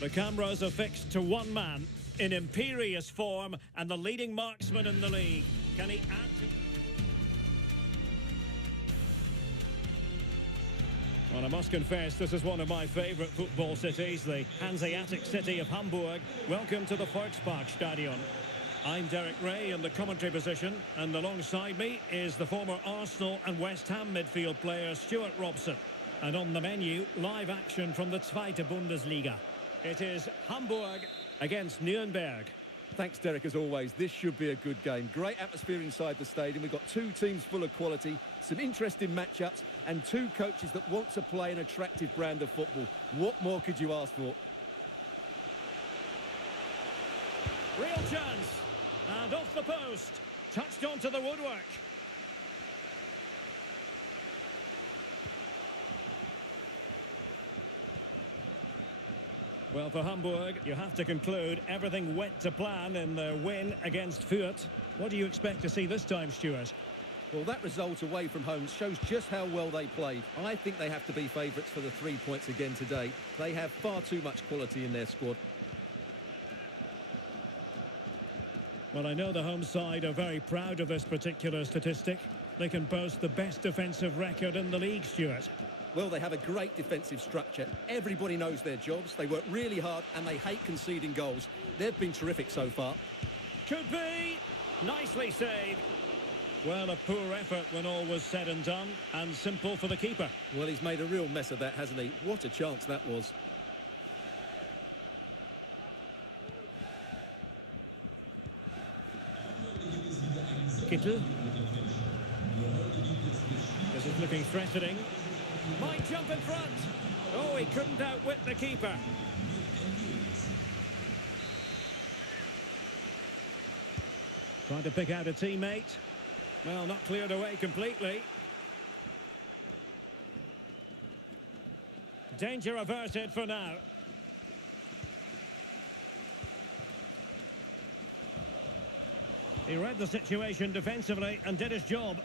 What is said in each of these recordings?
The cameras are fixed to one man in imperious form and the leading marksman in the league. Can he add to... Well, I must confess, this is one of my favourite football cities, the Hanseatic city of Hamburg. Welcome to the Volksparkstadion. I'm Derek Ray in the commentary position, and alongside me is the former Arsenal and West Ham midfield player Stuart Robson. And on the menu, live action from the Zweite Bundesliga. It is Hamburg against Nuremberg. Thanks, Derek, as always. This should be a good game. Great atmosphere inside the stadium. We've got two teams full of quality, some interesting matchups, and two coaches that want to play an attractive brand of football. What more could you ask for? Real chance. And off the post. Touched onto the woodwork. Well, for Hamburg, you have to conclude everything went to plan in their win against Fürth. What do you expect to see this time, Stuart? Well, that result away from home shows just how well they played. I think they have to be favourites for the 3 points again today. They have far too much quality in their squad. Well, I know the home side are very proud of this particular statistic. They can boast the best defensive record in the league, Stuart. Well, they have a great defensive structure. Everybody knows their jobs. They work really hard and they hate conceding goals. They've been terrific so far. Could be. Nicely saved. Well, a poor effort when all was said and done, and simple for the keeper. Well, he's made a real mess of that, hasn't he? What a chance that was. Kittel. This is looking threatening. Might jump in front. Oh, he couldn't outwit the keeper. Trying to pick out a teammate. Well, not cleared away completely. Danger averted for now. He read the situation defensively and did his job.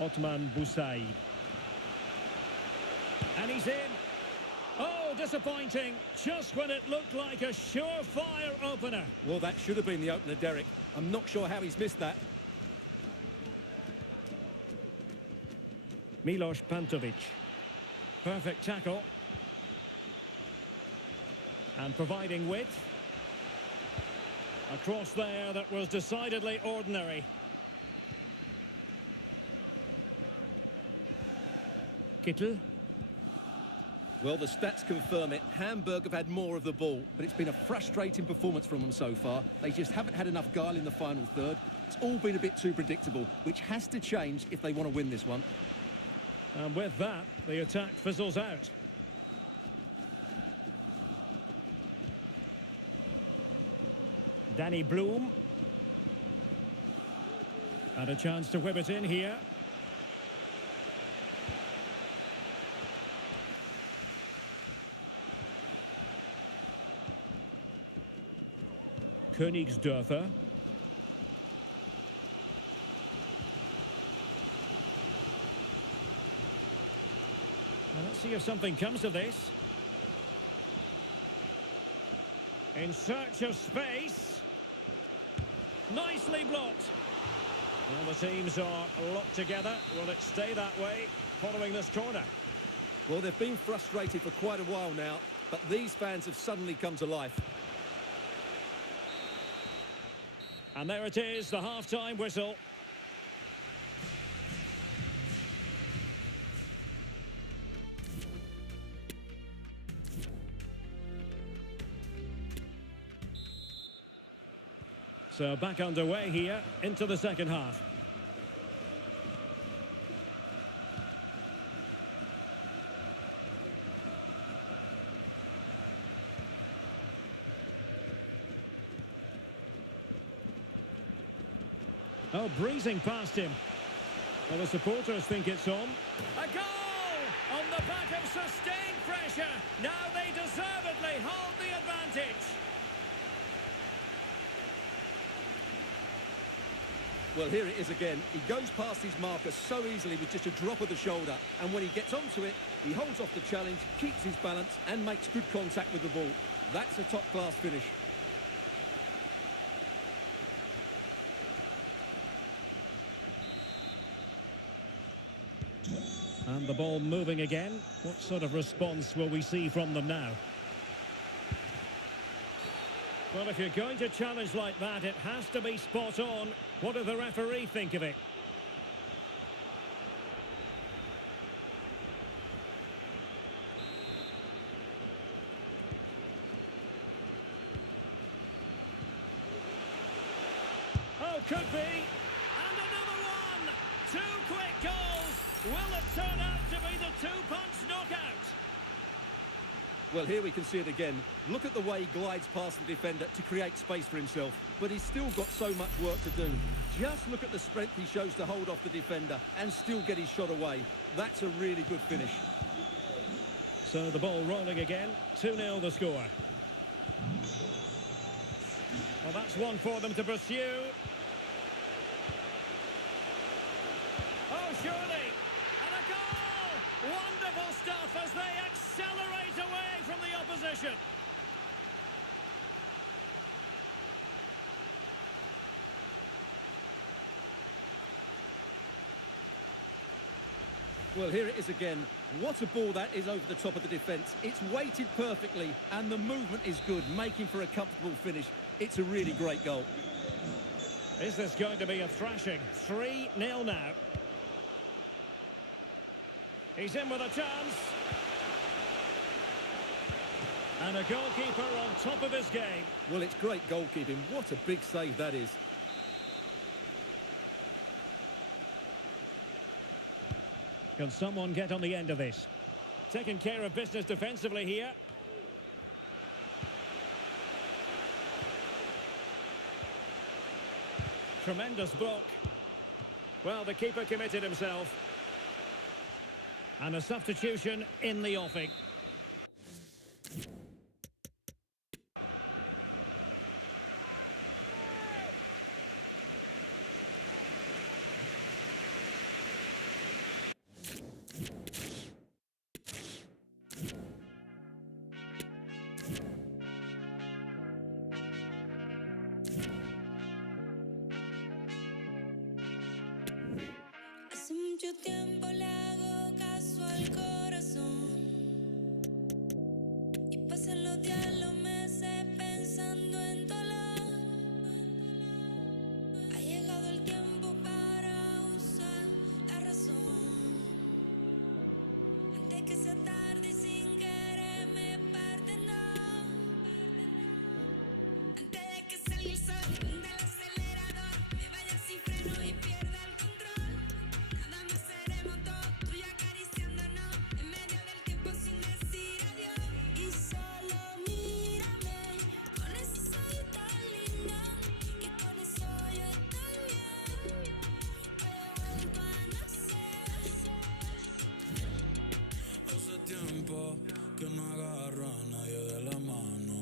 Otman Busai. And he's in. Oh, disappointing. Just when it looked like a surefire opener. Well, that should have been the opener, Derek. I'm not sure how he's missed that. Milos Pantovic. Perfect tackle. And providing width. A cross there that was decidedly ordinary. Kittel. Well, the stats confirm it. Hamburg have had more of the ball, but it's been a frustrating performance from them so far. They just haven't had enough guile in the final third. It's all been a bit too predictable, which has to change if they want to win this one. And with that, the attack fizzles out. Danny Bloom. And a chance to whip it in here. Königsdörfer. Well, let's see if something comes of this. In search of space. Nicely blocked. Well, the teams are locked together. Will it stay that way following this corner? Well, they've been frustrated for quite a while now, but these fans have suddenly come to life. And there it is, the half-time whistle. So back underway here into the second half. Oh, breezing past him. Well, the supporters think it's on. A goal! On the back of sustained pressure. Now they deservedly hold the advantage. Well, here it is again. He goes past his marker so easily with just a drop of the shoulder. And when he gets onto it, he holds off the challenge, keeps his balance and makes good contact with the ball. That's a top-class finish. And the ball moving again. What sort of response will we see from them now? Well, if you're going to challenge like that, it has to be spot on. What do the referee think of it? Oh, could be. And another one! Two quick goals! Will it turn out to be the two-punch knockout? Well, here we can see it again. Look at the way he glides past the defender to create space for himself. But he's still got so much work to do. Just look at the strength he shows to hold off the defender and still get his shot away. That's a really good finish. So the ball rolling again. 2-0 the score. Well, that's one for them to pursue. Oh, surely! And a goal! Wonderful stuff as they accelerate away from the opposition. Well, here it is again. What a ball that is over the top of the defence. It's weighted perfectly and the movement is good, making for a comfortable finish. It's a really great goal. Is this going to be a thrashing? 3-0 now. He's in with a chance. And a goalkeeper on top of his game. Well, it's great goalkeeping. What a big save that is. Can someone get on the end of this? Taking care of business defensively here. Tremendous block. Well, the keeper committed himself. And a substitution in the offing. Hace mucho tiempo le hago caso al corazón y pasan los días, los meses pensando en dolor. Ha llegado el tiempo para usar la razón antes que sea tarde y sin querer me parte no. Antes de que salga el sol del acelerador me vaya sin freno y pierda el control. Nada más seremos dos, tú y yo acariciándonos en medio del tiempo sin decir adiós. Y solo mírame con esa ojita linda, que con eso yo estoy bien. He vuelto a nacer. Hace tiempo que no agarro a nadie de la mano.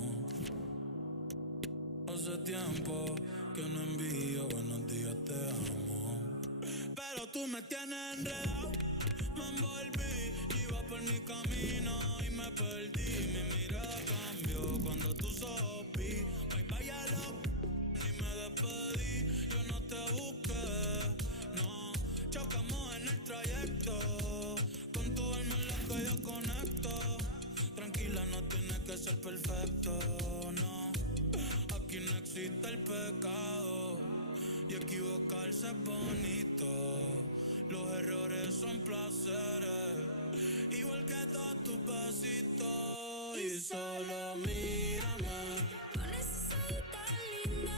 Hace tiempo que no envío buenos días, te amo. Pero tú me tienes enredado, me envolví, iba por mi camino y me perdí. Mi mirada cambió cuando tú sopí. Bye bye a ni me despedí. Yo no te busqué, no. Chocamos en el trayecto, con todo el mundo que yo conecto. Tranquila, no tienes que ser perfecto, no. Aquí no existe el pecado y equivocarse es bonito. Los errores son placeres, igual que todos tus besitos. Y solo mírame Con esa ojita linda.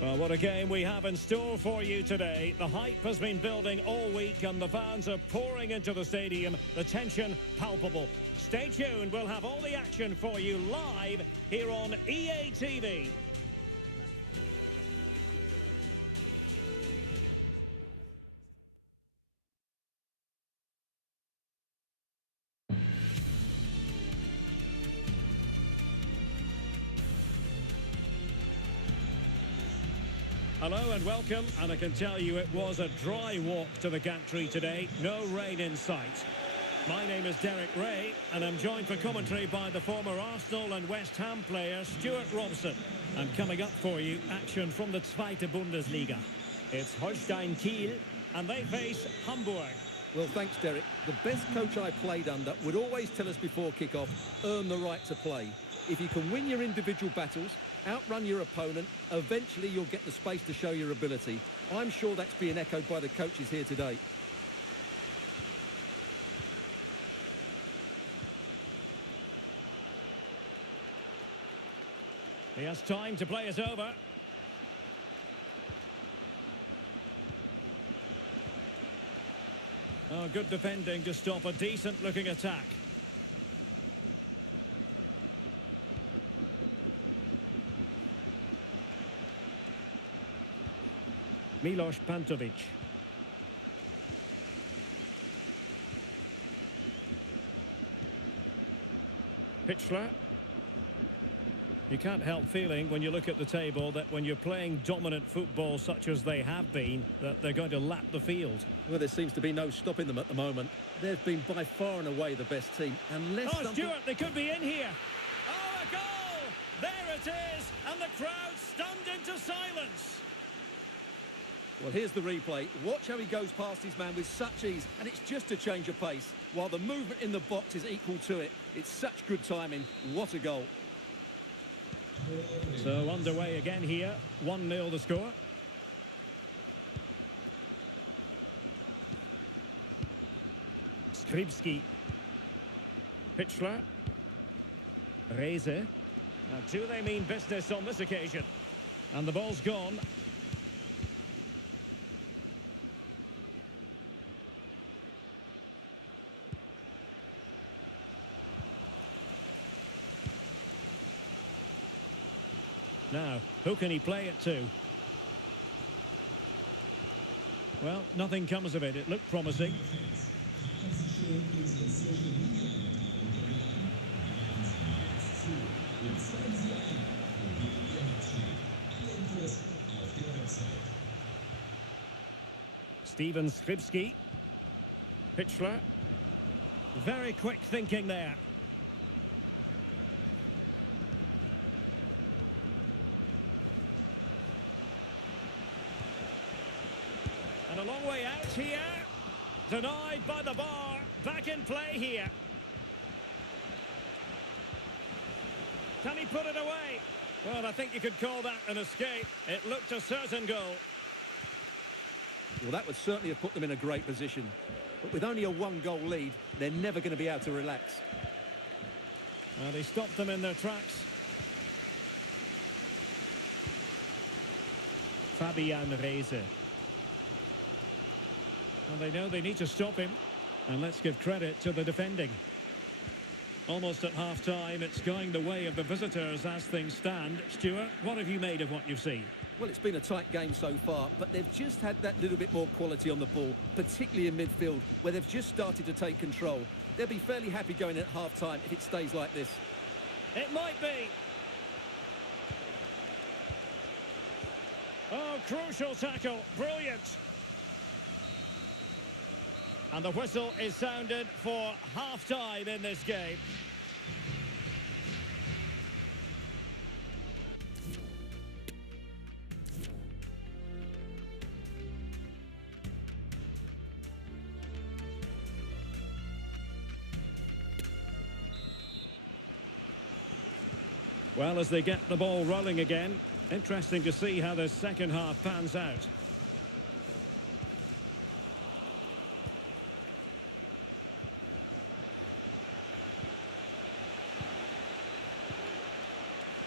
Well, what a game we have in store for you today. The hype has been building all week and the fans are pouring into the stadium. The tension palpable. Stay tuned, we'll have all the action for you live here on EA TV. Hello and welcome, and I can tell you it was a dry walk to the gantry today. No rain in sight. My name is Derek Ray, and I'm joined for commentary by the former Arsenal and West Ham player Stuart Robson. And coming up for you, action from the Zweite Bundesliga. It's Holstein Kiel, and they face Hamburg. Well, thanks, Derek. The best coach I played under would always tell us before kick-off, earn the right to play. If you can win your individual battles, outrun your opponent, eventually you'll get the space to show your ability. I'm sure that's being echoed by the coaches here today. He has time to play it over. Oh, good defending to stop a decent-looking attack. Milos Pantovic. Pitchler. You can't help feeling when you look at the table that when you're playing dominant football such as they have been, that they're going to lap the field. Well, there seems to be no stopping them at the moment. They've been by far and away the best team. Unless Oh, Stuart, they could be in here. Oh, a goal! There it is, and the crowd stunned into silence. Well, here's the replay. Watch how he goes past his man with such ease, and it's just a change of pace, while the movement in the box is equal to it. It's such good timing. What a goal. So underway again here, 1-0 the score. Skripski. Pitchler. Reze. Now, do they mean business on this occasion? And the ball's gone. Now, who can he play it to? Well, nothing comes of it. It looked promising. Steven Skripski. Pitchler. Very quick thinking there. And a long way out here. Denied by the bar. Back in play here. Can he put it away? Well, I think you could call that an escape. It looked a certain goal. Well, that would certainly have put them in a great position. But with only a one-goal lead, they're never going to be able to relax. Well, they stopped them in their tracks. Fabian Reze. Well, they know they need to stop him. And let's give credit to the defending. Almost at half-time, it's going the way of the visitors as things stand. Stuart, what have you made of what you've seen? Well, it's been a tight game so far, but they've just had that little bit more quality on the ball, particularly in midfield, where they've just started to take control. They'll be fairly happy going at half-time if it stays like this. It might be. Oh, crucial tackle. Brilliant. And the whistle is sounded for half-time in this game. Well, as they get the ball rolling again, interesting to see how the second half pans out.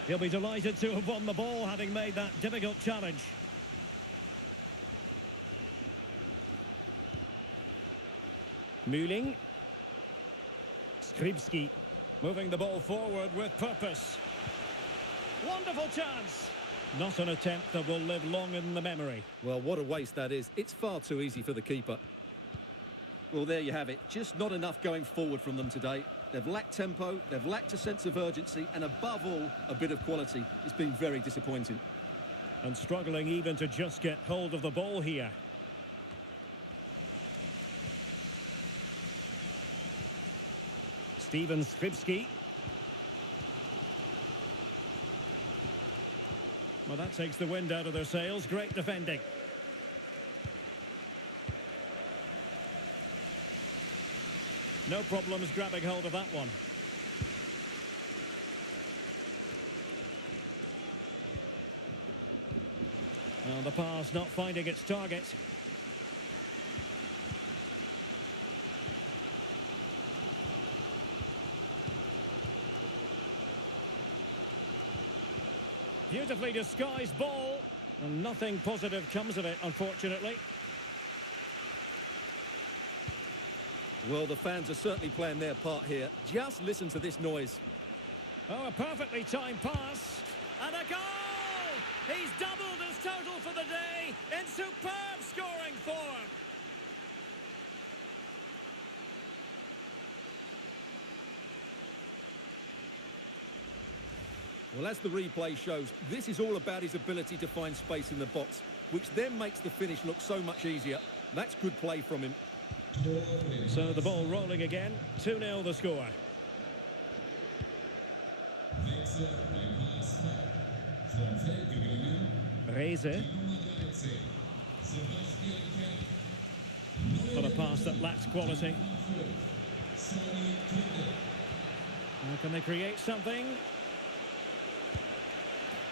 He'll be delighted to have won the ball, having made that difficult challenge. Mühling. Skripski. Moving the ball forward with purpose. Wonderful chance. Not an attempt that will live long in the memory. Well, what a waste that is. It's far too easy for the keeper. Well, there you have it. Just not enough going forward from them today. They've lacked tempo, they've lacked a sense of urgency, and above all, a bit of quality. It's been very disappointing. And struggling even to just get hold of the ball here. Steven Skripski. Well, that takes the wind out of their sails. Great defending. No problems grabbing hold of that one. Well, the pass not finding its target. Beautifully disguised ball, and nothing positive comes of it, unfortunately. Well, the fans are certainly playing their part here. Just listen to this noise. Oh, a perfectly timed pass, and a goal! He's doubled his total for the day in superb scoring form. Well, as the replay shows, this is all about his ability to find space in the box, which then makes the finish look so much easier. That's good play from him. So the ball rolling again, 2-0 the score. Reze. For the pass that lacks quality. Can they create something?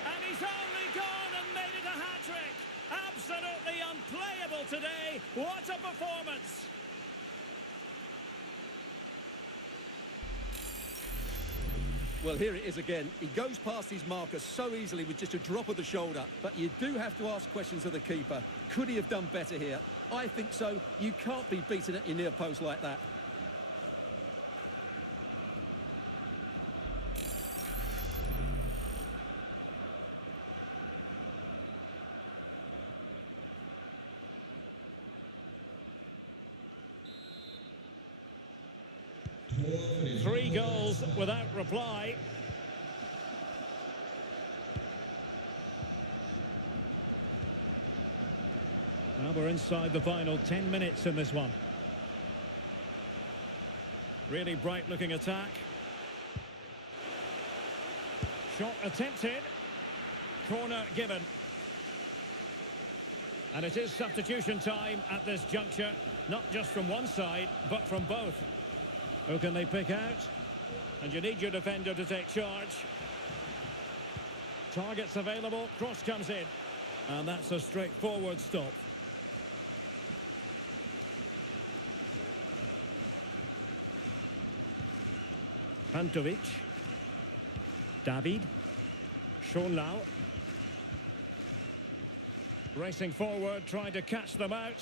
And he's only gone and made it a hat-trick. Absolutely unplayable today. What a performance. Well, here it is again. He goes past his marker so easily with just a drop of the shoulder. But you do have to ask questions of the keeper. Could he have done better here? I think so. You can't be beaten at your near post like that. Three goals without reply. Now we're inside the final 10 minutes in this one. Really bright looking attack. Shot attempted. Corner given. And it is substitution time at this juncture. Not just from one side, but from both. Who can they pick out? And you need your defender to take charge. Targets available, cross comes in. And that's a straightforward stop. Pantovic. David. Schonlau. Racing forward, trying to catch them out.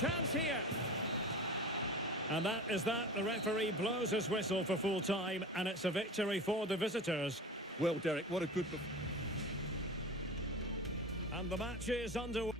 Chance here. And that is that. The referee blows his whistle for full time, and it's a victory for the visitors. Well, Derek, what a good... And the match is underway.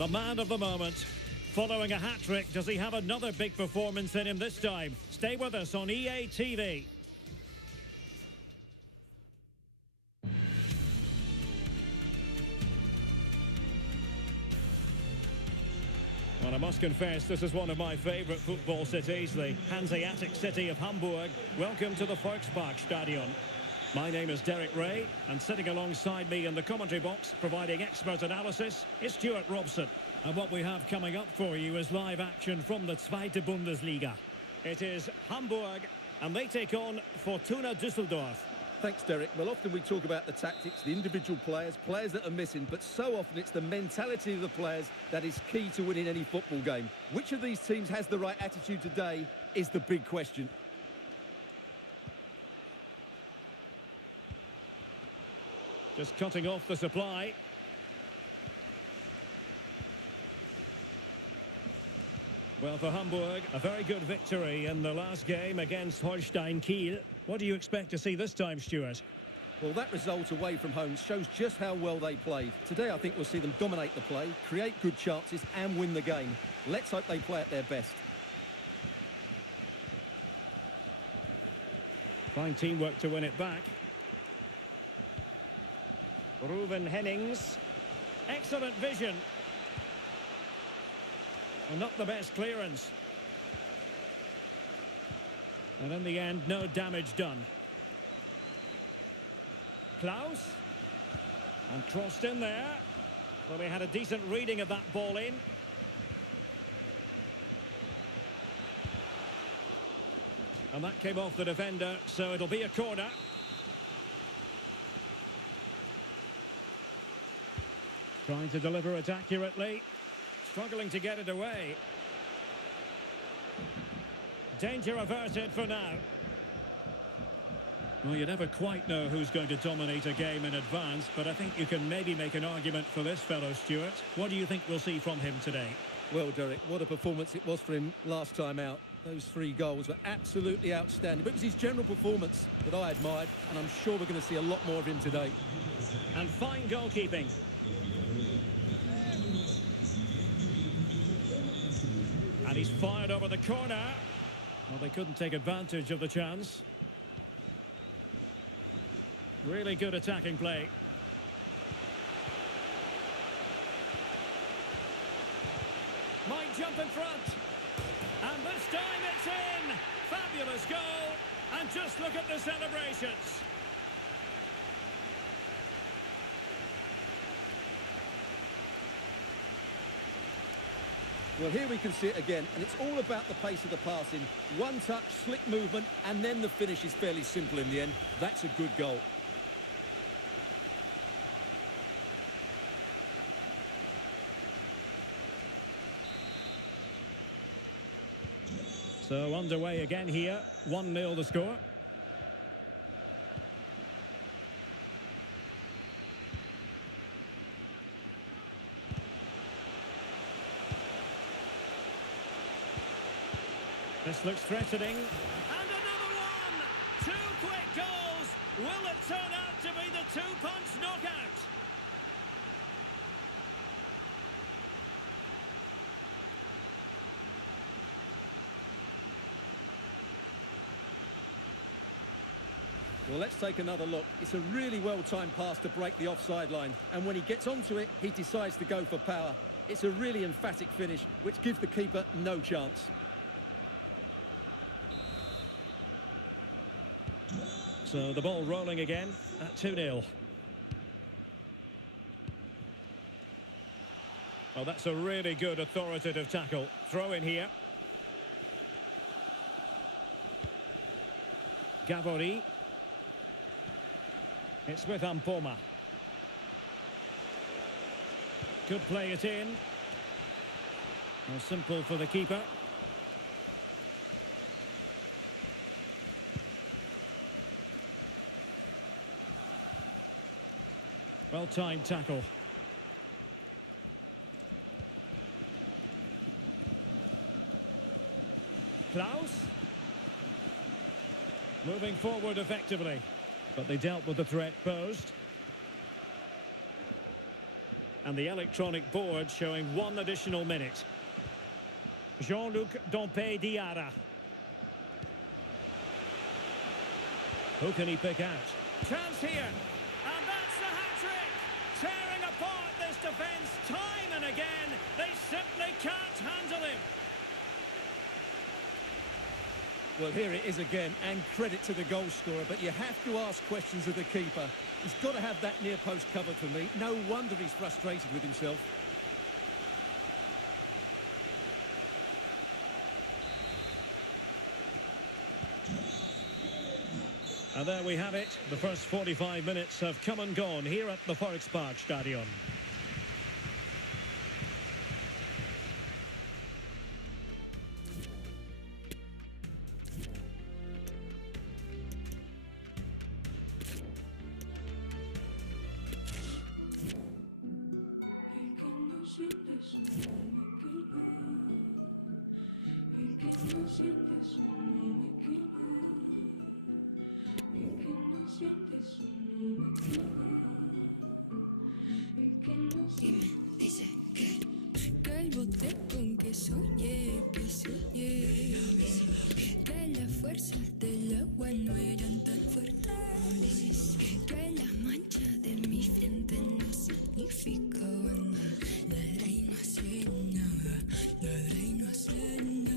The man of the moment. Following a hat-trick, does he have another big performance in him this time? Stay with us on EA TV. Well, I must confess, this is one of my favourite football cities, the Hanseatic city of Hamburg. Welcome to the Volkspark Stadion. My name is Derek Ray, and sitting alongside me in the commentary box, providing expert analysis, is Stuart Robson. And what we have coming up for you is live action from the Zweite Bundesliga. It is Hamburg, and they take on Fortuna Düsseldorf. Thanks, Derek. Well, often we talk about the tactics, the individual players that are missing, but so often it's the mentality of the players that is key to winning any football game. Which of these teams has the right attitude today is the big question. Just cutting off the supply. Well, for Hamburg, a very good victory in the last game against Holstein Kiel. What do you expect to see this time, Stuart? Well, that result away from home shows just how well they played. Today, I think we'll see them dominate the play, create good chances and win the game. Let's hope they play at their best. Fine teamwork to win it back. Ruben Hennings. Excellent vision. Well, not the best clearance. And in the end, no damage done. Klaus. And crossed in there. Well, he had a decent reading of that ball in. And that came off the defender, so it'll be a corner. Trying to deliver it accurately. Struggling to get it away. Danger averted for now. Well, you never quite know who's going to dominate a game in advance, but I think you can maybe make an argument for this fellow, Stuart. What do you think we'll see from him today? Well, Derek, what a performance it was for him last time out. Those 3 goals were absolutely outstanding. But it was his general performance that I admired, and I'm sure we're going to see a lot more of him today. And fine goalkeeping. And he's fired over the corner. Well, they couldn't take advantage of the chance. Really good attacking play. Might jump in front. And this time it's in. Fabulous goal. And just look at the celebrations. Well, here we can see it again, and it's all about the pace of the passing. One touch, slick movement, and then the finish is fairly simple in the end. That's a good goal. So underway again here. 1-0 the score. This looks threatening. And another one! 2 quick goals! Will it turn out to be the 2-punch knockout? Well, let's take another look. It's a really well-timed pass to break the offside line. And when he gets onto it, he decides to go for power. It's a really emphatic finish, which gives the keeper no chance. So the ball rolling again at 2-0. Oh, that's a really good authoritative tackle. Throw in here. Gavori. It's with Ampoma. Could play it in. Well, simple for the keeper. Well-timed tackle. Klaus. Moving forward effectively. But they dealt with the threat posed. And the electronic board showing 1 additional minute. Jean-Luc Dompe Diarra. Who can he pick out? Chance here. And that's the hat-trick. Tearing apart this defence time and again. They simply can't handle him. Well, here it is again, and credit to the goal scorer, but you have to ask questions of the keeper. He's got to have that near post covered for me. No wonder he's frustrated with himself. And there we have it. The first 45 minutes have come and gone here at the Volksparkstadion. Que el bote con que soñé, que las fuerzas del agua no eran tan fuertes, que la mancha de mi frente no significaba nada, ladra y no hace nada, ladra y no hace nada.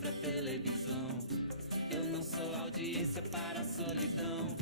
Pra televisão, eu não sou audiência para a solidão.